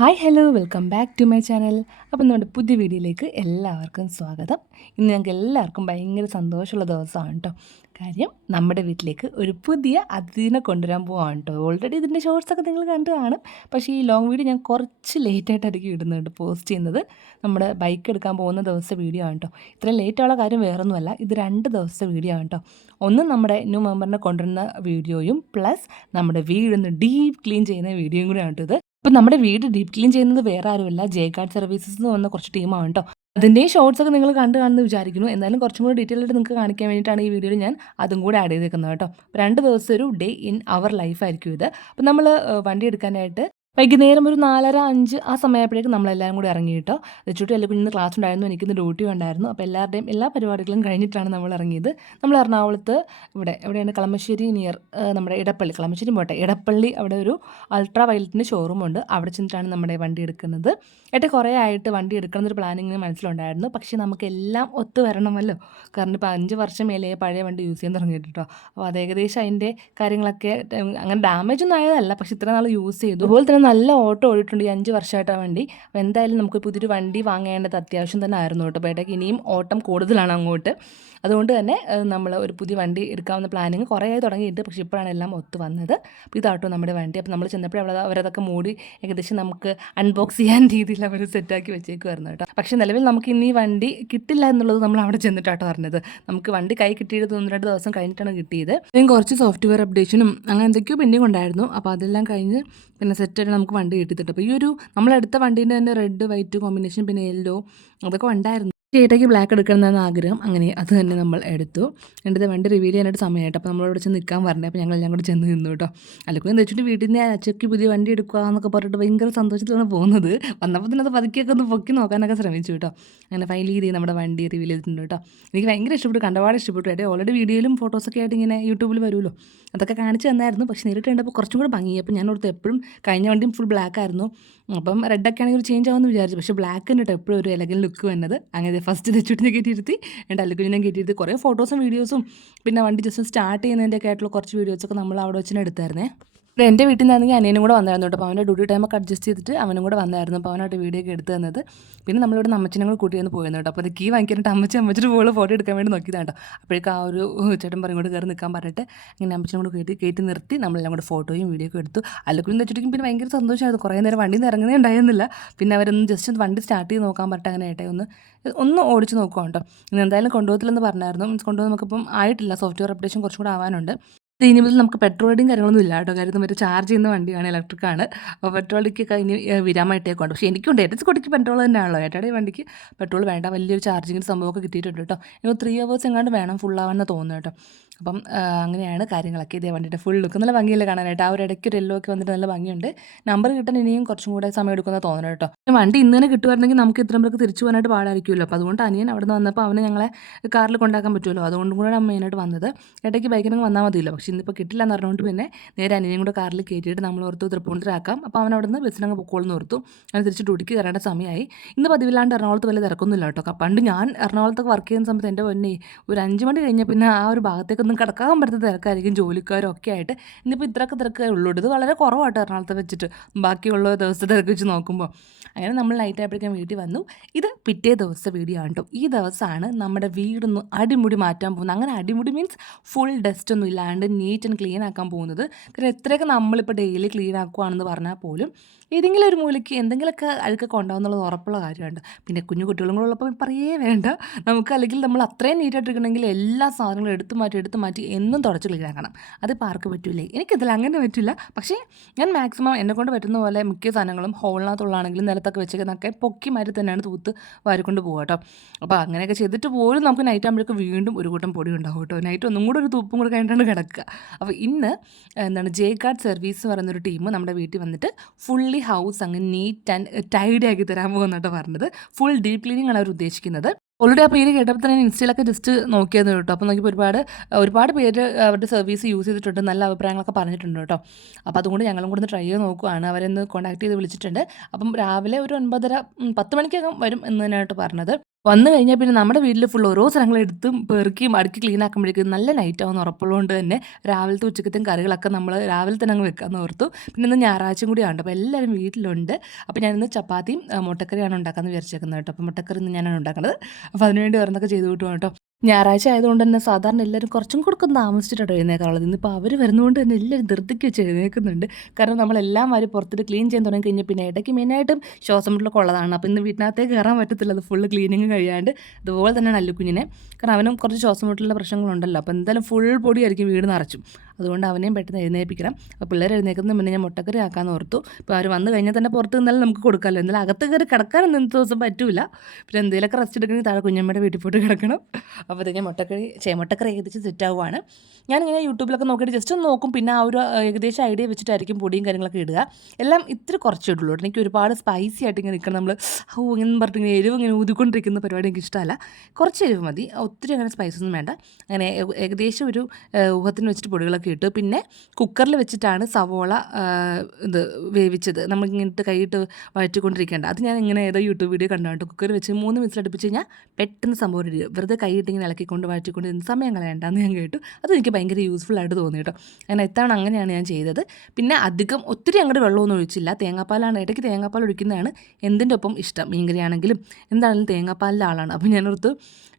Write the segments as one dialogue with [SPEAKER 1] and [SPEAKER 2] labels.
[SPEAKER 1] Hi hello welcome back to my channel. അപ്പം നമ്മുടെ പുതിയ വീഡിയോയിലേക്ക് എല്ലാവർക്കും സ്വാഗതം. ഇന്ന് ഞങ്ങൾക്ക് എല്ലാവർക്കും ഭയങ്കര സന്തോഷമുള്ള ദിവസമാണ് കേട്ടോ കാര്യം നമ്മുടെ വീട്ടിലേക്ക് ഒരു പുതിയ അതിഥിനെ കൊണ്ടുവരാൻ പോവാണ് കേട്ടോ ഓൾറെഡി ഇതിന്റെ ഷോർട്സൊക്കെ നിങ്ങൾ കണ്ടു കാണും. പക്ഷേ ഈ ലോങ് വീഡിയോ ഞാൻ കുറച്ച് ലേറ്റായിട്ടായിരിക്കും ഇടുന്നുണ്ട് പോസ്റ്റ് ചെയ്യുന്നത്. നമ്മുടെ ബൈക്ക് എടുക്കാൻ പോകുന്ന ദിവസത്തെ വീഡിയോ ആണ് കേട്ടോ ഇത്രയും ലേറ്റുള്ള കാര്യം വേറൊന്നുമല്ല ഇത് രണ്ട് ദിവസത്തെ വീഡിയോ ആണ് കേട്ടോ ഒന്ന് നമ്മുടെ ന്യൂ മെമ്പറിനെ കൊണ്ടുവരുന്ന വീഡിയോയും പ്ലസ് നമ്മുടെ വീടൊന്ന് ഡീപ്പ് ക്ലീൻ ചെയ്യുന്ന വീഡിയോയും കൂടെയാണ് കേട്ടോ ഇത്. ഇപ്പം നമ്മുടെ വീട് ഡീപ് ക്ലീൻ ചെയ്യുന്നത് വേറെ ആരുമല്ല. ജെ കാർഡ് സർവീസസ് എന്ന് വന്ന കുറച്ച് ടീമാണ് കേട്ടോ അതിന്റെ ഷോർട്സ് ഒക്കെ നിങ്ങൾ കണ്ടു കാണുമെന്ന് വിചാരിക്കുന്നു. എന്നാലും കുറച്ചും കൂടി ഡീറ്റെയിൽ ആയിട്ട് നിങ്ങൾക്ക് കാണിക്കാൻ വേണ്ടിയിട്ടാണ് ഈ വീഡിയോയിൽ ഞാൻ അതും കൂടി ആഡ് ചെയ്തേക്കുന്നത് കേട്ടോ രണ്ട് ദിവസം ഒരു ഡേ ഇൻ അവർ ലൈഫ് ആയിരിക്കും ഇത്. അപ്പം നമ്മൾ വണ്ടി എടുക്കാനായിട്ട് വൈകുന്നേരം ഒരു നാലര അഞ്ച് ആ സമയപ്പോഴേക്കും നമ്മളെല്ലാവരും കൂടി ഇറങ്ങി കേട്ടോ. ചുറ്റും എല്ലാ കുഞ്ഞിന്ന് ക്ലാസ് ഉണ്ടായിരുന്നു എനിക്കിന്ന് ഡ്യൂട്ടി ഉണ്ടായിരുന്നു. അപ്പോൾ എല്ലാവരുടെയും എല്ലാ പരിപാടികളും കഴിഞ്ഞിട്ടാണ് നമ്മൾ ഇറങ്ങിയത്. നമ്മൾ എറണാകുളത്ത് ഇവിടെ എവിടെയാണ്? കളമശ്ശേരി നിയർ നമ്മുടെ ഇടപ്പള്ളി. കളമശ്ശേരി പോട്ടെ. ഇടപ്പള്ളി അവിടെ ഒരു അൾട്രാ വയലറ്റിന്റെ ഷോറൂമുണ്ട് അവിടെ ചെന്നിട്ടാണ് നമ്മുടെ വണ്ടി എടുക്കുന്നത്. ഏട്ട കുറേ ആയിട്ട് വണ്ടി എടുക്കണം എന്നൊരു പ്ലാനിങ് മനസ്സിലുണ്ടായിരുന്നു. പക്ഷേ നമുക്ക് എല്ലാം ഒത്തു വരണമല്ലോ. കാരണം ഇപ്പോൾ അഞ്ച് വർഷം മേലെ പഴയ വണ്ടി യൂസ് ചെയ്യാൻ തുടങ്ങിയിട്ട് കേട്ടോ. അപ്പോൾ അത് ഏകദേശം അതിന്റെ കാര്യങ്ങളൊക്കെ അങ്ങനെ ഡാമേജ് ഒന്നും ആയതല്ല. പക്ഷേ ഇത്ര നാൾ യൂസ് ചെയ്തു. അതുപോലെ തന്നെ നല്ല ഓട്ടോ ഓടിയിട്ടുണ്ട് ഈ അഞ്ച് വർഷമായിട്ട് വണ്ടി. അപ്പോൾ എന്തായാലും നമുക്ക് പുതിയൊരു വണ്ടി വാങ്ങേണ്ടത് അത്യാവശ്യം തന്നെ ആയിരുന്നു കേട്ടോ. അപ്പോൾ ഇടയ്ക്ക് ഇനിയും ഓട്ടം കൂടുതലാണ് അങ്ങോട്ട്. അതുകൊണ്ട് തന്നെ നമ്മൾ ഒരു പുതിയ വണ്ടി എടുക്കാവുന്ന പ്ലാനിങ് കുറേ ആയി തുടങ്ങിയിട്ട് പക്ഷേ ഇപ്പോഴാണ് എല്ലാം ഒത്തു വന്നത്. അപ്പോൾ ഇതാട്ടോ നമ്മുടെ വണ്ടി. അപ്പോൾ നമ്മൾ ചെന്നപ്പോൾ അവിടെ അവരതൊക്കെ മൂടി ഏകദേശം നമുക്ക് അൺബോക്സ് ചെയ്യാൻ രീതിയിൽ അവർ സെറ്റാക്കി വെച്ചേക്കുമായിരുന്നു കേട്ടോ. പക്ഷേ നിലവിൽ നമുക്ക് ഇനി വണ്ടി കിട്ടില്ല എന്നുള്ളത് നമ്മൾ അവിടെ ചെന്നിട്ടാട്ടോ പറഞ്ഞത് നമുക്ക് വണ്ടി കൈ കിട്ടിയത് ഒന്ന് രണ്ട് ദിവസം കഴിഞ്ഞിട്ടാണ് കിട്ടിയത്. കുറച്ച് സോഫ്റ്റ്വെയർ അപ്ഡേഷനും അങ്ങനെ എന്തൊക്കെയോ പെൻഡിങ് ഉണ്ടായിരുന്നു അപ്പോൾ അതെല്ലാം കഴിഞ്ഞ് പിന്നെ സെറ്റായിട്ട് നമുക്ക് വണ്ടി കിട്ടിയിട്ടുണ്ട്. അപ്പോൾ ഈ ഒരു നമ്മളെടുത്ത വണ്ടീന്റെ തന്നെ റെഡ് വൈറ്റ് കോമ്പിനേഷൻ പിന്നെ യെല്ലോ അതൊക്കെ ഉണ്ടായിരുന്നു. ചേട്ടയ്ക്ക് ബ്ലാക്ക് എടുക്കണമെന്നാണ് ആഗ്രഹം. അങ്ങനെ അത് തന്നെ നമ്മൾ എടുത്തു. എന്നിട്ട് വണ്ടി റിവീൽ ചെയ്യാനായിട്ട് സമയമായിട്ട്. അപ്പോൾ നമ്മളവിടെ ചെന്ന് നിൽക്കാൻ പറഞ്ഞത് അപ്പോൾ ഞങ്ങൾ എല്ലാം കൂടെ ചെന്ന് നിന്നു കേട്ടോ. അല്ലെങ്കിൽ എന്ന് വെച്ചിട്ട് വീട്ടിൽ നിന്ന് അച്ചയ്ക്ക് പുതിയ വണ്ടി എടുക്കുക എന്നൊക്കെ പറഞ്ഞിട്ട് ഭയങ്കര സന്തോഷത്തിലാണ് പോകുന്നത്. വന്നപ്പോൾ തന്നെ അത് പതുക്കിയൊക്കെ ഒന്ന് പൊക്കി നോക്കാനൊക്കെ ശ്രമിച്ചു കേട്ടോ. അങ്ങനെ ഫൈനലി രീതി നമ്മുടെ വണ്ടി റിവീൽ ചെയ്തിട്ടുണ്ട് കേട്ടോ. എനിക്ക് ഭയങ്കര ഇഷ്ടപ്പെട്ടു. കണ്ടപാട് ഇഷ്ടപ്പെട്ടു. കേട്ടോ ഓൾറെഡി വീഡിയോയിലും ഫോട്ടോസൊക്കെ ആയിട്ട് ഇങ്ങനെ യൂട്യൂബിൽ വരുമല്ലോ. അതൊക്കെ കാണിച്ചു തന്നായിരുന്നു. പക്ഷേ നേരിട്ട് കണ്ടപ്പോൾ കുറച്ചും കൂടെ ഭംഗി അപ്പോൾ ഞാൻ എപ്പോഴും കഴിഞ്ഞ വണ്ടിയും ഫുൾ ബ്ലാക്ക് ആയിരുന്നു. അപ്പം ഒക്കെ ആണെങ്കിൽ ഒരു ചേഞ്ച് ആവുമെന്ന് വിചാരിച്ചു. പക്ഷേ ബ്ലാക്ക് തന്നെ എപ്പോഴും ഒരു എലഗൻ ലുക്ക് വന്നത്. അങ്ങനെ ഫസ്റ്റ് തെച്ചുട്ടിനെ കയറ്റിയിരുത്തി എന്റെ അല്ലുക്കുഞ്ഞിനെ കയറ്റിയിരുത്തി കുറേ ഫോട്ടോസും വീഡിയോസും പിന്നെ വണ്ടി ജസ്റ്റ് സ്റ്റാർട്ട് ചെയ്യുന്നതിന്റെ ആയിട്ടുള്ള കുറച്ച് വീഡിയോസൊക്കെ നമ്മൾ അവിടെ വെച്ചിട്ട് എടുത്തായിരുന്നേ. എന്റെ വീട്ടിൽ നിന്നാണെങ്കിൽ അനിയനും കൂടെ വന്നായിരുന്നു കേട്ടോ. അപ്പോൾ അവന്റെ ഡ്യൂട്ടി ടൈമൊക്കെ അഡ്ജസ്റ്റ് ചെയ്തിട്ട് അവനും കൂടെ വന്നായിരുന്നു. അപ്പോൾ അവനായിട്ട് വീഡിയോ ഒക്കെ എടുത്ത് തന്നത്. പിന്നെ നമ്മളിവിടെ അമ്മച്ചിനെ കൂടെ കൂട്ടി വന്ന് പോയിരുന്നു കേട്ടോ. അപ്പോൾ അത് കീ വാങ്ങിക്കാനായിട്ട് അമ്മച്ചി അമ്മച്ചിട്ട് പോലും ഫോട്ടോ എടുക്കാൻ വേണ്ടി നോക്കിയതാണ് കേട്ടോ. അപ്പോഴേക്കും ആ ഒരു ചേട്ടൻ പറയും കൂടെ കയറി നിൽക്കാൻ പറഞ്ഞിട്ട് ഇങ്ങനെ അമ്മച്ചനും കൂടെ കയറ്റി കയറ്റി നിർത്തി നമ്മളെല്ലാം കൂടെ ഫോട്ടോയും വീഡിയോ ഒക്കെ എടുത്തു. അല്ലക്കുഞ്ഞ് വെച്ചിട്ടും പിന്നെ ഭയങ്കര സന്തോഷമായിരുന്നു കുറേ നേരം വണ്ടിയിൽ നിന്ന് ഇറങ്ങുന്നേ ഉണ്ടായിരുന്നില്ല. പിന്നെ അവരൊന്ന് ജസ്റ്റ് വണ്ടി സ്റ്റാർട്ട് ചെയ്ത് നോക്കാൻ പറഞ്ഞിട്ട് അങ്ങനെ ഏട്ടെ ഒന്ന് ഒന്ന് ഓടിച്ച് നോക്കുക കേട്ടോ. ഇനി എന്തായാലും കൊണ്ടുപോകത്തില്ലെന്ന് പറഞ്ഞായിരുന്നു. മീൻസ് കൊണ്ടുപോകുന്ന നമുക്കിപ്പം ആയിട്ടില്ല. സോഫ്റ്റ്വെയർ അപ്ഡേഷൻ കുറച്ചും കൂടെ ആവാനുണ്ട്. ഇനി മുതൽ നമുക്ക് പെട്രോൾ അടിയും കാര്യങ്ങളൊന്നും ഇല്ല കേട്ടോ കാര്യം മറ്റേ ചാർജ് ചെയ്യുന്ന വണ്ടിയാണ് ഇലക്ട്രിക് ആണ്. അപ്പോൾ പെട്രോളിക്ക് ഇനി വിരാമായിട്ടേക്കുണ്ട് പക്ഷേ എനിക്കുണ്ട്. ഏറ്റവും കുട്ടിക്ക് പെട്രോൾ തന്നെയാണല്ലോ. ഏട്ടയുടെ വണ്ടിക്ക് പെട്രോൾ വേണ്ട. വലിയൊരു ചാർജിങ്ങിന് സംഭവമൊക്കെ കിട്ടിയിട്ടുണ്ട് കേട്ടോ. ഇനി ത്രീ അവേഴ്സ് എങ്ങാണ്ട് വേണം ഫുൾ ആവാൻ തോന്നുന്നു കേട്ടോ. അപ്പം അങ്ങനെയാണ് കാര്യങ്ങളൊക്കെ ഇതേ വണ്ടിയുടെ ഫുൾ ലുക്ക് നല്ല ഭംഗിയല്ലേ കാണാനായിട്ട്? ആ ഒരു ഇടയ്ക്ക് ഒരു എല്ലോ ഒക്കെ വന്നിട്ട് നല്ല ഭംഗിയുണ്ട്. നമ്പർ കിട്ടാൻ ഇനിയും കുറച്ചും കൂടെ സമയം എടുക്കുന്ന തോന്നണം കേട്ടോ. വണ്ടി ഇന്ന് തന്നെ കിട്ടുമായിരുന്നെങ്കിൽ നമുക്ക് ഇത്രയും പേർക്ക് തിരിച്ചു പോകാനായിട്ട് പാടായിരിക്കുമല്ലോ. അപ്പോൾ അതുകൊണ്ട് അനിയൻ അവിടെ നിന്ന് വന്നപ്പോൾ അവനെ ഞങ്ങളെ കാറിൽ കൊണ്ടാക്കാൻ പറ്റുമല്ലോ. അതുകൊണ്ടും കൂടെ മെയിനായിട്ട് വന്നത്. ഇടയ്ക്ക് ബൈക്കിനൊക്കെ വന്നാൽ മതിയല്ലോ. പക്ഷേ ഇന്നിപ്പോൾ കിട്ടില്ല എന്ന് പറഞ്ഞുകൊണ്ട് പിന്നെ നേരെ അനിയനും കൂടെ കാറിൽ കയറ്റിയിട്ട് നമ്മൾ ഓർത്ത് തൃപ്പൂണിത്തരാക്കാം അപ്പോൾ അവൻ അവിടെ നിന്ന് ബസ്സിനങ്ങ് പൊക്കോളെന്ന് ഓർത്തു. അങ്ങനെ തിരിച്ച് ഡ്യൂട്ടിക്ക് കയറേണ്ട സമയമായി. ഇന്ന് പതിവില്ലാണ്ട് എറണാകുളത്ത് വലിയ തിരക്കൊന്നുമില്ല കേട്ടോ. പണ്ട് ഞാൻ എറണാകുളത്തൊക്കെ വർക്ക് ചെയ്യുന്ന സമയത്ത് എന്റെ പൊന്നെ ഒരു അഞ്ച് മണി കഴിഞ്ഞാൽ പിന്നെ ആ ഒരു ഭാഗത്തേക്കൊന്നും കിടക്കാൻ പറ്റുന്ന തിരക്കായിരിക്കും ജോലിക്കാരും ഒക്കെ ആയിട്ട്. ഇന്നിപ്പോൾ ഇത്രയൊക്കെ തിരക്കേ ഉള്ളൂ. ഇത് വളരെ കുറവായിട്ട് എറണാകുളത്തെ വെച്ചിട്ട്. ബാക്കിയുള്ള ദിവസത്തെ തിരക്ക് വെച്ച് നോക്കുമ്പോൾ അങ്ങനെ നമ്മൾ നൈറ്റ് ആയപ്പോഴേക്കും വീട്ടിൽ വന്നു. ഇത് പിറ്റേ ദിവസത്തെ വീഡിയോ ആണ് കേട്ടോ ഈ ദിവസമാണ് നമ്മുടെ വീടൊന്ന് അടിമുടി മാറ്റാൻ പോകുന്നത്. അങ്ങനെ അടിമുടി മീൻസ് ഫുൾ ഡസ്റ്റ് ഒന്നും ഇല്ലാണ്ട് നീറ്റ് ആൻഡ് ക്ലീൻ ആക്കാൻ പോകുന്നത്. കാരണം എത്രയൊക്കെ നമ്മളിപ്പോൾ ഡെയിലി ക്ലീൻ ആക്കുവാണെന്ന് പറഞ്ഞാൽ പോലും ഏതെങ്കിലും ഒരു മൂലയ്ക്ക് എന്തെങ്കിലുമൊക്കെ അഴുക്ക് കൊണ്ടാവുന്നുള്ളത് ഉറപ്പുള്ള കാര്യമുണ്ട് പിന്നെ കുഞ്ഞു കുട്ടികളും കൂടെ ഉള്ളപ്പോൾ പറയേ വേണ്ട. നമുക്ക് അല്ലെങ്കിൽ നമ്മൾ അത്രയും നീറ്റായിട്ടിരിക്കണമെങ്കിൽ എല്ലാ സാധനങ്ങളും എടുത്തു മാറ്റി എടുത്തു മാറ്റി എന്നും തുടച്ച് ക്ലീൻ ആക്കണം അത് പാർക്ക് പറ്റില്ലേ എനിക്കതിൽ അങ്ങനെ പറ്റില്ല. പക്ഷേ ഞാൻ മാക്സിമം എന്നെ കൊണ്ട് പറ്റുന്ന പോലെ മിക്ക സാധനങ്ങളും ഹോളിനകത്തുള്ളതാണെങ്കിലും നിലത്തൊക്കെ വെച്ചേക്കുന്നൊക്കെ പൊക്കി മാറ്റി തന്നെയാണ് തൂത്ത് വാരിക്കൊണ്ട് പോകുക കേട്ടോ. അപ്പോൾ അങ്ങനെയൊക്കെ ചെയ്തിട്ട് പോലും നമുക്ക് നൈറ്റ് ആകുമ്പോഴേക്കും വീണ്ടും ഒരു കൂട്ടം പൊടി ഉണ്ടാവും കേട്ടോ. നൈറ്റ് ഒന്നും കൂടെ ഒരു തൂപ്പും കൂടെ കഴിഞ്ഞിട്ടാണ് കിടക്കുക. അപ്പോൾ ഇന്ന് എന്താണ് ജെ കാർഡ് സർവീസ് പറയുന്നൊരു ടീം നമ്മുടെ വീട്ടിൽ വന്നിട്ട് ഫുള്ളി ഹൗസ് അങ്ങ് നീറ്റ് ആൻഡ് ടൈഡി ആക്കി തരാൻ പോകുന്നിട്ട് പറഞ്ഞത്. ഫുൾ ഡീപ് ക്ലീനിങ് ആണ് അവർ ഉദ്ദേശിക്കുന്നത്. ഓൾറെഡി ആ പേര് കേട്ടപ്പോൾ തന്നെ ഇൻസ്റ്റയിലൊക്കെ ജസ്റ്റ് നോക്കിയത് കേട്ടോ. അപ്പോൾ നോക്കിയപ്പോൾ ഒരുപാട് ഒരുപാട് പേര് അവരുടെ സർവീസ് യൂസ് ചെയ്തിട്ടുണ്ട് നല്ല അഭിപ്രായങ്ങളൊക്കെ പറഞ്ഞിട്ടുണ്ട് കേട്ടോ. അപ്പോൾ അതുകൊണ്ട് ഞങ്ങളും കൂടെ ട്രൈ ചെയ്ത് നോക്കുവാണ്. അവരെന്ന് കോൺടാക്ട് ചെയ്ത് വിളിച്ചിട്ടുണ്ട്. അപ്പം രാവിലെ ഒരു ഒൻപതര പത്ത് മണിക്കകം വരും എന്ന് തന്നെയായിട്ട് പറഞ്ഞത്. വന്നു കഴിഞ്ഞാൽ പിന്നെ നമ്മുടെ വീട്ടിൽ ഫുൾ ഓരോ സാധനങ്ങളെടുത്തും പെറുക്കിയും അടുക്കി ക്ലീൻ ആക്കുമ്പോഴേക്കും നല്ല നൈറ്റ് ആവുന്ന ഉറപ്പുള്ളതുകൊണ്ട് തന്നെ രാവിലത്തെ ഉച്ചക്കത്തെയും കറികളൊക്കെ നമ്മൾ രാവിലെ തന്നെ അങ്ങ് വെക്കാമെന്ന് ഓർത്തു. പിന്നെ ഇന്ന് ഞായറാഴ്ചയും കൂടിയാണ് അപ്പോൾ എല്ലാവരും വീട്ടിലുണ്ട്. അപ്പോൾ ഞാനിന്ന് ചപ്പാത്തിയും മുട്ടക്കറിയാണ് ഉണ്ടാക്കാമെന്ന് വിചാരിച്ചേക്കുന്നത് കേട്ടോ. അപ്പോൾ മുട്ടക്കറി ഇന്ന് ഞാനാണ് ഉണ്ടാക്കുന്നത് അപ്പോൾ അതിനുവേണ്ടി ഓരോന്നൊക്കെ ചെയ്ത് കിട്ടുവാണ് കേട്ടോ? ഞായറാഴ്ച ആയതുകൊണ്ട് തന്നെ സാധാരണ എല്ലാവരും കുറച്ചും കൂടെ താമസിച്ചിട്ടാണ് എഴുന്നേക്കാറുള്ളത്. ഇന്നിപ്പോൾ അവർ വരുന്നതുകൊണ്ട് തന്നെ എല്ലാവരും ധൃതിക്ക് വെച്ച് എഴുന്നേൽക്കുന്നുണ്ട് കാരണം നമ്മളെല്ലാം വാരി പുറത്തിട്ട് ക്ലീൻ ചെയ്യാൻ തുടങ്ങി കഴിഞ്ഞാൽ പിന്നെ ഇടയ്ക്ക് മെയിനായിട്ടും ശ്വാസം മുട്ടലൊക്കെ ഉള്ളതാണ്. അപ്പോൾ ഇന്ന് വീട്ടിനകത്തേക്ക് കയറാൻ പറ്റത്തില്ല. അത് ഫുള്ള് ക്ലീനിങ് കഴിയാണ്ട് അതുപോലെ തന്നെ അല്ലുക്കുഞ്ഞിനെ കാരണം അവനും കുറച്ച് ശ്വാസം മുട്ടലിന്റെ പ്രശ്നങ്ങളുണ്ടല്ലോ. അപ്പോൾ എന്തായാലും ഫുൾ പൊടിയായിരിക്കും വീട് നിറച്ചും. അതുകൊണ്ട് അവനെയും പെട്ടെന്ന് എഴുന്നേൽപ്പിക്കണം. അപ്പോൾ പിള്ളേർ എഴുന്നേൽക്കുന്നതിന് മുന്നേ ഞാൻ മുട്ടക്കറി ആക്കാമെന്ന് ഓർത്തു. ഇപ്പോൾ അവർ വന്നു കഴിഞ്ഞാൽ തന്നെ പുറത്ത് നിന്നാലും നമുക്ക് കൊടുക്കാമല്ലോ എന്നാലും അകത്ത് കയറി കിടക്കാനൊന്നും ഇന്നത്തെ ദിവസം പറ്റൂല. പിന്നെ എന്തെങ്കിലുമൊക്കെ റെസ്റ്റ് എടുക്കണമെങ്കിൽ താഴെ കുഞ്ഞമ്മയുടെ വീട്ടിൽ പോയിട്ട് കിടക്കണം. ഞാൻ മുട്ടക്കറി ചേ മുട്ടക്കറി ഏകദേശം സെറ്റ് ആവുകയാണ് ഞാനിങ്ങനെ യൂട്യൂബിലൊക്കെ നോക്കിയിട്ട് ജസ്റ്റ് ഒന്ന് നോക്കും. പിന്നെ ആ ഒരു ഏകദേശം ഐഡിയ വെച്ചിട്ടായിരിക്കും പൊടിയും കാര്യങ്ങളൊക്കെ ഇടുക. എല്ലാം ഇത്തിരി കുറച്ചേ ഇടുള്ളൂ എനിക്ക് ഒരുപാട് സ്പൈസി ആയിട്ട് ഇങ്ങനെ നിൽക്കണം. നമ്മൾ ഓ ഇങ്ങനെ പറഞ്ഞിട്ട് ഇങ്ങനെ എരിവ് ഇങ്ങനെ ഊതിക്കൊണ്ടിരിക്കുന്ന പരിപാടി എനിക്ക് ഇഷ്ടമല്ല. കുറച്ച് എരിവ് മതി. ഒത്തിരി അങ്ങനെ സ്പൈസൊന്നും വേണ്ട. അങ്ങനെ ഏകദേശം ഒരു ഊഹത്തിന് വെച്ചിട്ട് പൊടികളൊക്കെ ഇട്ടു പിന്നെ കുക്കറിൽ വെച്ചിട്ടാണ് സവോള ഇത് വേവിച്ചത്. നമ്മൾ ഇങ്ങനത്തെ കൈയിട്ട് വഴറ്റിക്കൊണ്ടിരിക്കേണ്ട. അത് ഞാൻ ഇങ്ങനെ ഏതോ യൂട്യൂബ് വീഡിയോ കണ്ടുകൊണ്ട് കുക്കറിൽ വെച്ച് മൂന്ന് മിനിറ്റ് അടുപ്പിച്ച് കഴിഞ്ഞാൽ പെട്ടെന്ന് സംഭവം ready. വെറുതെ കൈയിട്ട് ഇങ്ങനെ ഇളക്കിക്കൊണ്ട് വഴറ്റിക്കൊണ്ട് സമയം കളയണ്ടെന്ന് ഞാൻ കേട്ടു. അത് എനിക്ക് ഭയങ്കര യൂസ്ഫുൾ ആയിട്ട് തോന്നി കേട്ടോ. അങ്ങനെ ഇത്തവണ അങ്ങനെയാണ് ഞാൻ ചെയ്തത്. പിന്നെ അധികം ഒത്തിരി അങ്ങോട്ട് വെള്ളമൊന്നും ഒഴിച്ചില്ല. തേങ്ങാപ്പാലാണ് ഇടയ്ക്ക് തേങ്ങാപ്പാൽ ഒഴിക്കുന്നതാണ് എന്തിന്റെ ഒപ്പം ഇഷ്ടം. മീൻകറി ആണെങ്കിലും എന്താണെങ്കിലും തേങ്ങാപ്പാലിന്റെ ആളാണ്. അപ്പോൾ ഞാൻ ഓർത്ത്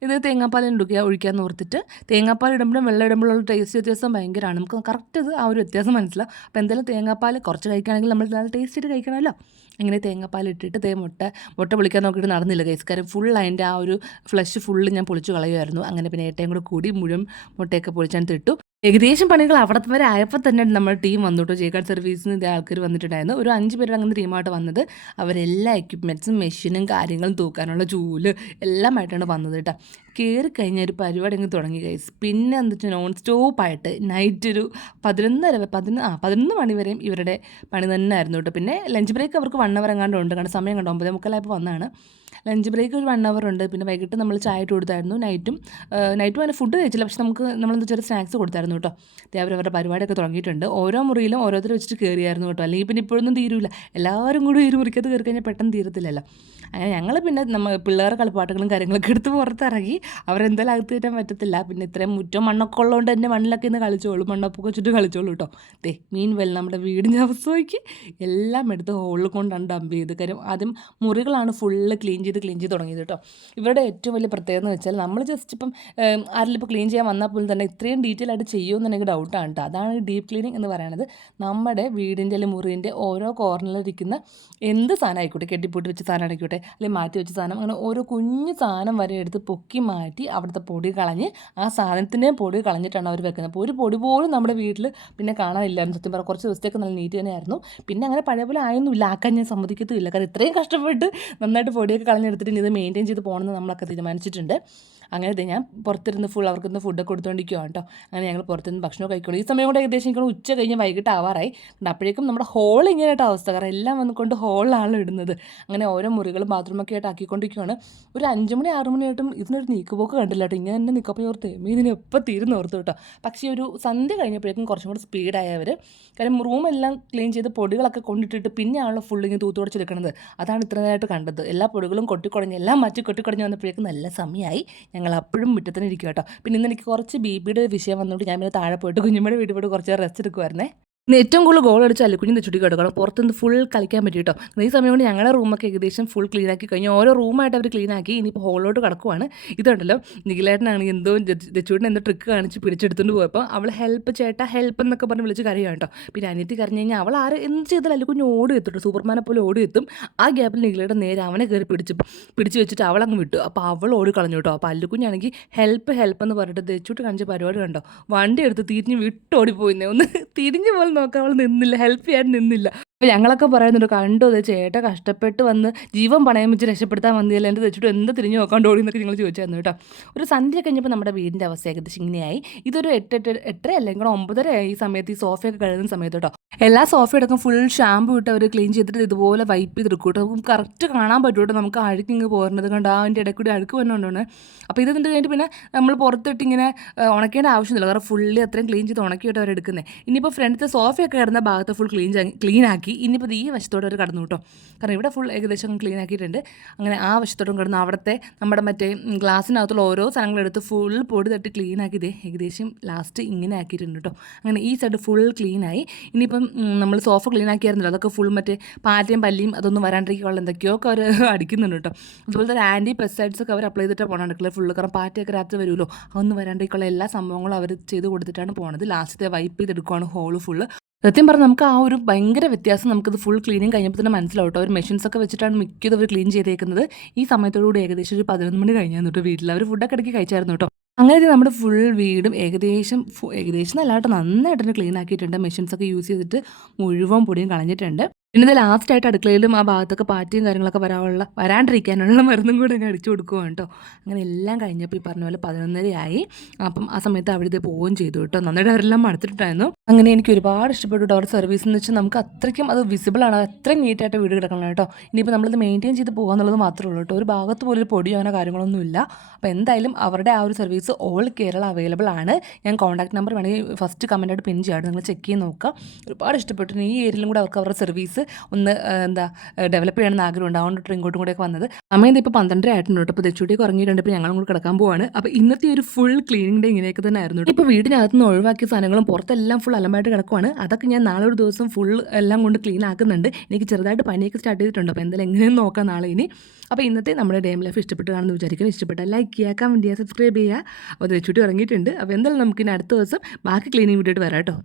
[SPEAKER 1] ഇത് തേങ്ങാപ്പാൽ ഒഴിക്കുക ഒഴിക്കാമെന്ന് ഓർത്തിട്ട് തേങ്ങാപ്പാൽ ഇടുമ്പോഴും വെള്ളം ഇടുമ്പോഴുള്ള ടേസ്റ്റ് വ്യത്യാസം ഭയങ്കരമാണ്. നമുക്ക് കറക്റ്റ് ഇത് ആ ഒരു വ്യത്യാസം മനസ്സിലാവും. അപ്പോൾ എന്തായാലും തേങ്ങാപ്പാൽ കുറച്ച് കഴിക്കുകയാണെങ്കിൽ നമ്മൾ നല്ല ടേസ്റ്റ് ആയിട്ട് കഴിക്കണമല്ലോ. അങ്ങനെ തേങ്ങാപ്പാൽ ഇട്ടിട്ട് തേ മുട്ട മുട്ട പൊളിക്കാൻ നോക്കിയിട്ട് നടന്നില്ല കേസ് കാരണം ഫുൾ അതിന്റെ ആ ഒരു ഫ്ലഷ് ഫുള്ള് ഞാൻ പൊളിച്ചു കളയുമായിരുന്നു അങ്ങനെ പിന്നെ ഏറ്റവും കൂടെ കൂടി മുഴുവൻ മുട്ടയൊക്കെ പൊളിച്ചാൻ തിട്ടു. ഏകദേശം പണികൾ അവിടെ വരെ ആയപ്പോൾ തന്നെ നമ്മുടെ ടീം വന്നു കേട്ടോ ജേക്കാട് സർവീസിൽ നിന്ന് ആൾക്കാർ വന്നിട്ടുണ്ടായിരുന്നു. ഒരു അഞ്ച് പേരുടെ അങ്ങനെ ടീമായിട്ട് വന്നത്. അവരെല്ലാ എക്യുപ്മെന്റ്സും മെഷീനും കാര്യങ്ങളും തൂക്കാനുള്ള ചൂൽ എല്ലാമായിട്ടാണ് വന്നത് കേട്ടോ കയറി കഴിഞ്ഞ ഒരു പരിപാടി അങ്ങ് തുടങ്ങി ഗൈസ് പിന്നെ എന്താ വെച്ചാൽ നോൺ സ്റ്റോപ്പായിട്ട് നൈറ്റ് ഒരു പതിനൊന്നര പതിനൊന്ന് ആ പതിനൊന്ന് മണി വരെയും ഇവരുടെ പണി തന്നെ ആയിരുന്നു കേട്ടോ പിന്നെ ലഞ്ച് ബ്രേക്ക് അവർക്ക് വൺ അവർ എങ്ങാണ്ട് ഉണ്ട്. കാരണം സമയം കണ്ടോ? ഒമ്പതേ മുക്കാലായപ്പോൾ വന്നതാണ് ലഞ്ച് ബ്രേക്ക് ഒരു വൺ അവർ ഉണ്ട്. പിന്നെ വൈകിട്ട് നമ്മൾ ചായ ഇട്ട് കൊടുത്തായിരുന്നു നൈറ്റും നൈറ്റും അതിന് ഫുഡ് കഴിച്ചില്ല. പക്ഷെ നമുക്ക് നമ്മളെന്താ ചെറിയ സ്നാക്സ് കൊടുത്തായിരുന്നു കേട്ടോ. അവർ അവരുടെ പരിപാടിയൊക്കെ തുടങ്ങിയിട്ടുണ്ട്. ഓരോ മുറിയിലും ഓരോരുത്തർ വെച്ചിട്ട് കയറിയായിരുന്നു കേട്ടോ. അല്ലെങ്കിൽ പിന്നെ ഇപ്പോഴൊന്നും തീരൂല. എല്ലാവരും കൂടി ഒരു മുറിക്കകത്ത് കയറി കഴിഞ്ഞാൽ പെട്ടെന്ന് തീരത്തില്ലല്ലോ. അങ്ങനെ ഞങ്ങൾ പിന്നെ നമ്മൾ പിള്ളേരുടെ കളിപ്പാട്ടുകളും കാര്യങ്ങളൊക്കെ എടുത്ത് പുറത്തിറങ്ങി. അവരെന്തായാലും അകത്ത് കയറ്റാൻ പറ്റത്തില്ല. പിന്നെ ഇത്രയും മുറ്റം മണ്ണൊക്കെ ഉള്ളതുകൊണ്ട് തന്നെ മണ്ണിലൊക്കെ ഇന്ന് കളിച്ചോളൂ. മണ്ണൊപ്പൊക്കെ വെച്ചിട്ട് കളിച്ചോളൂ കേട്ടോ. ദേ മീൻ വെൽ നമ്മുടെ വീടിന്റെ അവസ്ഥയ്ക്ക് എല്ലാം എടുത്ത് ഹോളിൽ കൊണ്ടാണ് ഡംപ് ചെയ്ത്. കാര്യം ആദ്യം മുറികളാണ് ഫുള്ള് ക്ലീൻ ചെയ്ത് ക്ലീൻ ചെയ്ത് തുടങ്ങിയത് കേട്ടോ ഇവരുടെ ഏറ്റവും വലിയ പ്രത്യേകത എന്ന് വെച്ചാൽ നമ്മൾ ജസ്റ്റ് ഇപ്പം ആരെങ്കിലും ക്ലീൻ ചെയ്യാൻ വന്നാൽ പോലും തന്നെ ഇത്രയും ഡീറ്റെയിൽ ആയിട്ട് ചെയ്യുമെന്ന് എനിക്ക് ഡൗട്ടാണ് കേട്ടോ അതാണ് ഡീപ് ക്ലീനിങ് എന്ന് പറയുന്നത് നമ്മുടെ വീടിന്റെ അല്ലെങ്കിൽ മുറിന്റെ ഓരോ കോർണറിലിരിക്കുന്ന എന്ത് സാധനം ആയിക്കോട്ടെ കെട്ടിപ്പൂട്ടി വെച്ച സാധനം ആയിക്കോട്ടെ അല്ലെങ്കിൽ മാറ്റി വെച്ച സാധനം അങ്ങനെ ഓരോ കുഞ്ഞു സാധനം വരെ എടുത്ത് പൊക്കി മാറ്റി അവിടുത്തെ പൊടി കളഞ്ഞ് ആ സാധനത്തിന്റെയും പൊടി കളഞ്ഞിട്ടാണ് അവർ വെക്കുന്നത്. അപ്പോൾ ഒരു പൊടി പോലും നമ്മുടെ വീട്ടിൽ പിന്നെ കാണാനില്ലായിരുന്നു. സത്യം പറഞ്ഞാൽ കുറച്ച് ദിവസത്തേക്ക് നല്ല നീറ്റ് തന്നെയായിരുന്നു. പിന്നെ അങ്ങനെ പഴയ പോലെ ആയൊന്നുമില്ല. ആക്കാൻ ഞാൻ സമ്മതിക്കത്തുമില്ല. കാരണം ഇത്രയും കഷ്ടപ്പെട്ട് നന്നായിട്ട് പൊടിയൊക്കെ ഇനി ഇത് മെയിന്റെയിൻ ചെയ്ത് പോകണമെന്ന് നമ്മളൊക്കെ തീരുമാനിച്ചിട്ടുണ്ട്. അങ്ങനെ ദേ ഞാൻ പുറത്തിരുന്ന് ഫുൾ അവർക്കൊന്ന് ഫുഡ് ഫുഡൊക്കെ കൊടുത്തുകൊണ്ടിരിക്കുകയാണ് കേട്ടോ അങ്ങനെ ഞങ്ങൾ പുറത്തുനിന്ന് ഭക്ഷണം കഴിക്കുള്ളൂ ഈ സമയം കൊണ്ട് ഏകദേശം എനിക്ക് ഉച്ച കഴിഞ്ഞ് വൈകിട്ട് ആവാറായി അപ്പോഴേക്കും നമ്മുടെ ഹോൾ ഇങ്ങനെയായിട്ട് അവസ്ഥ. കാരണം എല്ലാം വന്നുകൊണ്ട് ഹോളിലാണ് ഇടുന്നത്. അങ്ങനെ ഓരോ മുറികളും ബാത്റൂമൊക്കെ ആയിട്ട് ആക്കിക്കൊണ്ടിരിക്കുകയാണ് ഒരു അഞ്ച് മണി ആറ് മണിയായിട്ടും ഇതിനൊരു നീക്കുപോക്ക് കണ്ടില്ല കേട്ടോ ഇങ്ങനെ തന്നെ നിൽക്കപ്പോൾ ഓർത്ത്. മീ ഇതിന് എപ്പോൾ തീരുന്ന ഓർത്തു കേട്ടോ പക്ഷേ ഒരു സന്ധ്യ കഴിഞ്ഞപ്പോഴേക്കും കുറച്ചും കൂടി സ്പീഡായവർ കാരണം റൂമെല്ലാം ക്ലീൻ ചെയ്ത് പൊടികളൊക്കെ കൊണ്ടിട്ടിട്ട് പിന്നെയാണല്ലോ ഫുൾ ഇങ്ങനെ തൂത്തുടച്ചെടുക്കുന്നത് അതാണ് ഇത്ര നേരമായിട്ട് കണ്ടത്. എല്ലാ പൊടികളും കൊട്ടിക്കുടഞ്ഞ് എല്ലാം മാറ്റി കൊട്ടിക്കുടഞ്ഞ് വന്നപ്പോഴേക്കും നല്ല സമയമായി ഞങ്ങൾ അപ്പോഴും മുറ്റത്തിന് ഇരിക്കുക കേട്ടോ പിന്നെ ഇന്ന് എനിക്ക് കുറച്ച് ബി പിയുടെ വിഷയം വന്നുകൊണ്ട് ഞാൻ പിന്നെ താഴെ പോയിട്ട് കുഞ്ഞുമ്മയുടെ വീട്ടിൽ പോയിട്ട് കുറച്ച് റെസ്റ്റ് എടുക്കുമായിരുന്നേ ഏറ്റവും കൂടുതൽ ഗോൾ അടിച്ച് അല്ലുക്കുഞ്ഞിന്റെ ചുറ്റി കിടക്കണം പുറത്തുനിന്ന് ഫുൾ കളിക്കാൻ പറ്റി കേട്ടോ ഈ സമയം കൊണ്ട് ഞങ്ങളുടെ റൂമൊക്കെ ഏകദേശം ഫുൾ ക്ലീൻ ആക്കി കഴിഞ്ഞു. ഓരോ റൂമായിട്ട് അവർ ക്ലീൻ ആക്കി ഇനിയിപ്പോൾ ഹോളിലോട്ട് കിടക്കുവാണ്. ഇതുണ്ടല്ലോ നിഖിലേട്ടനാണെങ്കിൽ എന്തോ ദച്ചൂട്ടിന് എന്തോ ട്രിക്ക് കാണിച്ച് പിടിച്ചെടുത്തുകൊണ്ട് പോയപ്പോൾ അവൾ ഹെൽപ്പ് ചേട്ടാ ഹെൽപ്പ് എന്നൊക്കെ പറഞ്ഞ് വിളിച്ച് കരയാണ് കേട്ടോ. പിന്നെ അനിയത്തി കരഞ്ഞു കഴിഞ്ഞാൽ അവൾ ആര് എന്ത് ചെയ്താലും അല്ലിക്കുഞ്ഞ് ഓടി എത്തും സൂപ്പർമാനെ പോലെ ഓടി എത്തും. ആ ഗ്യാപ്പിൽ നിഖിലേട്ടൻ നേരെ അവനെ കയറി പിടിച്ച് പിടിച്ച് വെച്ചിട്ട് അവളങ്ങ് വിട്ടു. അപ്പോൾ അവൾ ഓടി കളഞ്ഞു കേട്ടോ. അപ്പോൾ അല്ലുക്കുഞ്ഞാണെങ്കിൽ ഹെൽപ്പ് ഹെൽപ്പ് എന്ന് പറഞ്ഞിട്ട് ദച്ചൂട്ട് കാണിച്ച പരിപാടി കണ്ടോ. വണ്ടി എടുത്ത് തിരിഞ്ഞ് വിട്ടോടി പോയിന്നേ. ഒന്ന് തിരിഞ്ഞ് പോലും നോക്കാൻ അവൾ നിന്നില്ല ഹെൽപ്പ് ചെയ്യാൻ നിന്നില്ല. അപ്പോൾ ഞങ്ങളൊക്കെ പറയുന്നുണ്ട് കണ്ടോ അത് ചേട്ട കഷ്ടപ്പെട്ട് വന്ന് ജീവൻ പണയം വെച്ച് രക്ഷപ്പെടുത്താൻ വന്നില്ല എന്റെ തെച്ചിട്ട് എന്ത് തിരിഞ്ഞു നോക്കാണ്ട് ഓടി എന്നൊക്കെ നിങ്ങൾ ചോദിച്ചായിരുന്നു കേട്ടോ. ഒരു സന്ധ്യ കഴിഞ്ഞപ്പോൾ നമ്മുടെ വീടിന്റെ അവസ്ഥ ഏകദേശം ഇങ്ങനെയായി. ഇതൊരു എട്ട് എട്ട് എട്ടര അല്ലെങ്കിൽ ഒമ്പതര ഈ സമയത്ത് ഈ സോഫയൊക്കെ കഴുകുന്ന സമയത്ത് കേട്ടോ. എല്ലാ സോഫയടക്കം ഫുൾ ഷാമ്പു ഇട്ട് അവർ ക്ലീൻ ചെയ്തിട്ട് ഇതുപോലെ വൈപ്പ് ചെയ്തെടുക്കും കേട്ടോ. നമുക്ക് കറക്റ്റ് കാണാൻ പറ്റും കേട്ടോ. നമുക്ക് അഴുക്ക് ഇങ്ങ് പോരുന്നത് കണ്ട്? ആ അതിന്റെ ഇടക്കൂടി കൂടി അഴുക്ക് വന്നുകൊണ്ടാണ് അപ്പോൾ ഇതിന്റെ കഴിഞ്ഞിട്ട് പിന്നെ നമ്മൾ പുറത്തിട്ട് ഇങ്ങനെ ഉണക്കേണ്ട ആവശ്യമില്ല. കാരണം ഫുള്ളി അത്രയും ക്ലീൻ ചെയ്ത് ഉണക്കിയിട്ട് അവർ എടുക്കുന്നത് ഇനിയിപ്പോൾ ഫ്രണ്ടിലത്തെ സോഫയൊക്കെ കിടന്ന ഭാഗത്ത് ഫുൾ ക്ലീൻ ക്ലീൻ ആക്കി ആക്കി ഇനിയിപ്പോൾ ഈ വശത്തോടെ ഒരു കടന്നു കേട്ടോ. കാരണം ഇവിടെ ഫുൾ ഏകദേശം ക്ലീൻ ആക്കിയിട്ടുണ്ട്. അങ്ങനെ ആ വശത്തോടും കടന്നു അവിടുത്തെ നമ്മുടെ മറ്റേ ഗ്ലാസ്സിനകത്തുള്ള ഓരോ സാധനങ്ങളെടുത്ത് ഫുൾ പൊടി തട്ടി ക്ലീൻ ആക്കിയത് ഏകദേശം ലാസ്റ്റ് ഇങ്ങനെ ആക്കിയിട്ടുണ്ട് കേട്ടോ. അങ്ങനെ ഈ സൈഡ് ഫുൾ ക്ലീൻ ആയി. ഇനിയിപ്പം നമ്മൾ സോഫ ക്ലീൻ ആക്കിയായിരുന്നല്ലോ. അതൊക്കെ ഫുൾ മറ്റേ പാറ്റയും പല്ലിയും അതൊന്നും വരാണ്ടിരിക്കാനുള്ള എന്തൊക്കെയോ ഒക്കെ അവർ അടിക്കുന്നുണ്ട് കേട്ടോ. അതുപോലെ തന്നെ ആന്റി പെസ്റ്റൈഡ്സൊക്കെ അവർ അപ്ലൈ ചെയ്തിട്ടാണ് പോകണം അടുക്കള ഫുള്ള് കാരണം പാറ്റയൊക്കെ രാത്രി വരുമല്ലോ. അതൊന്നും വരാണ്ടിരിക്കുള്ള എല്ലാ സംഭവങ്ങളും അവർ ചെയ്ത് കൊടുത്തിട്ടാണ് പോണത്. ലാസ്റ്റത്തെ വൈപ്പ് ചെയ്തെടുക്കുവാണ് ഹോൾ ഫുള്ള് സത്യം പറഞ്ഞാൽ നമുക്ക് ആ ഒരു ഭയങ്കര വ്യത്യാസം നമുക്കത് ഫുൾ ക്ലീനിങ് കഴിഞ്ഞപ്പോൾ തന്നെ മനസ്സിലാവും ഒരു മെഷീൻസ് ഒക്കെ വെച്ചിട്ടാണ് മിക്കതും അവർ ക്ലീൻ ചെയ്തേക്കുന്നത്. ഈ സമയത്തോടുകൂടി ഏകദേശം ഒരു പതിനൊന്ന് മണി കഴിഞ്ഞാൽ കേട്ടോ വീട്ടിൽ അവർ ഫുഡൊക്കെ ഇടയ്ക്ക് കഴിച്ചായിരുന്നു കേട്ടോ അങ്ങനെ നമ്മുടെ ഫുൾ വീടും ഏകദേശം ഏകദേശം നല്ലതായിട്ട് നന്നായിട്ട് തന്നെ ക്ലീൻ ആക്കിയിട്ടുണ്ട്. മെഷീൻസ് ഒക്കെ യൂസ് ചെയ്തിട്ട് മുഴുവൻ പൊടിയും കളഞ്ഞിട്ടുണ്ട്. പിന്നെ ലാസ്റ്റ് ആയിട്ട് അടുക്കളയിലും ആ ഭാഗത്തൊക്കെ പാറ്റിയും കാര്യങ്ങളൊക്കെ വരാനുള്ള വരാണ്ടിരിക്കാനുള്ള മരുന്നും കൂടെ അങ്ങ് അടിച്ചു കൊടുക്കുവാണ് കേട്ടോ. അങ്ങനെ എല്ലാം കഴിഞ്ഞപ്പോൾ ഈ പറഞ്ഞ പോലെ പതിനൊന്നരയായി. അപ്പം ആ സമയത്ത് അവിടെ ഇത് പോവുകയും ചെയ്തു കേട്ടോ. നന്നായിട്ട് അവരെല്ലാം മടുത്തിട്ടായിരുന്നു അങ്ങനെ എനിക്ക് ഒരുപാട് ഇഷ്ടപ്പെട്ടു കേട്ടോ. അവരുടെ സർവീസ് എന്ന് വെച്ചാൽ നമുക്ക് അത്രയ്ക്കും അത് വിസിബിൾ ആണ്. അത്രയും നീറ്റായിട്ട് വീട് കിടക്കണം കേട്ടോ. ഇനിയിപ്പോൾ നമ്മളിത് മെയിന്റെയിൻ ചെയ്ത് പോകാന്നുള്ളത് മാത്രമേ ഉള്ളൂ കേട്ടോ. ഒരു ഭാഗത്ത് പോലും പൊടിയോ അങ്ങനെ കാര്യങ്ങളൊന്നും ഇല്ല. അപ്പോൾ എന്തായാലും അവരുടെ ആ ഒരു സർവീസ് ഓൾ കേരള അവൈലബിൾ ആണ്. ഞാൻ കോൺടാക്ട് നമ്പർ വേണമെങ്കിൽ ഫസ്റ്റ് കമന്റായിട്ട് പിൻ ചെയ്യാം. നിങ്ങൾ ചെക്ക് ചെയ്ത് നോക്കുക ഒരുപാട് ഇഷ്ടപ്പെട്ടു. ഈ ഏരിയയിലും കൂടെ അവർക്ക് അവരുടെ സർവീസ് ഒന്ന് എന്താ ഡെവലപ്പ് ചെയ്യണമെന്ന് ആഗ്രഹമുണ്ട് അതുകൊണ്ടിട്ട് ഇങ്ങോട്ടും കൂടെയൊക്കെ വന്നത്. സമയം ഇപ്പോൾ പന്ത്രണ്ടര ആയിട്ടുണ്ട് കേട്ടോ ഇപ്പോൾ തെച്ചുട്ടിയൊക്കെ ഉറങ്ങിയിട്ടുണ്ട്. ഇപ്പോൾ ഞങ്ങളും കൂടെ കിടക്കാൻ പോവാണ്. അപ്പോൾ ഇന്നത്തെ ഒരു ഫുൾ ക്ലീനിങ് ഡേ ഇങ്ങനെയൊക്കെ തന്നെ ആയിരുന്നു ഇപ്പോൾ വീടിനകത്ത് നിന്ന് ഒഴിവാക്കിയ സാധനങ്ങളും പുറത്തെല്ലാം ഫുൾ അലമ്പായിട്ട് കിടക്കുവാണ്. അതൊക്കെ ഞാൻ നാളെ ഒരു ദിവസം ഫുൾ എല്ലാം കൊണ്ട് ക്ലീൻ ആക്കുന്നുണ്ട്. എനിക്ക് ചെറുതായിട്ട് പനിയൊക്കെ സ്റ്റാർട്ട് ചെയ്തിട്ടുണ്ട്. അപ്പോൾ എന്തായാലും എങ്ങനെയും നോക്കാം നാളെ ഇനി. അപ്പോൾ ഇന്നത്തെ നമ്മുടെ ഡേം ലൈഫ് ഇഷ്ടപ്പെട്ട് കാണുമെന്ന് ഇഷ്ടപ്പെട്ടാൽ ലൈക്ക് ചെയ്യുക കമന്റ് ചെയ്യുക സബ്സ്ക്രൈബ് ചെയ്യുക. അപ്പോൾ തെച്ചുട്ടി ഇറങ്ങിയിട്ടുണ്ട് അപ്പോൾ എന്തായാലും നമുക്ക് ഇനി അടുത്ത ദിവസം ബാക്കി ക്ലീനിങ് വീഡിയോ വരാം കേട്ടോ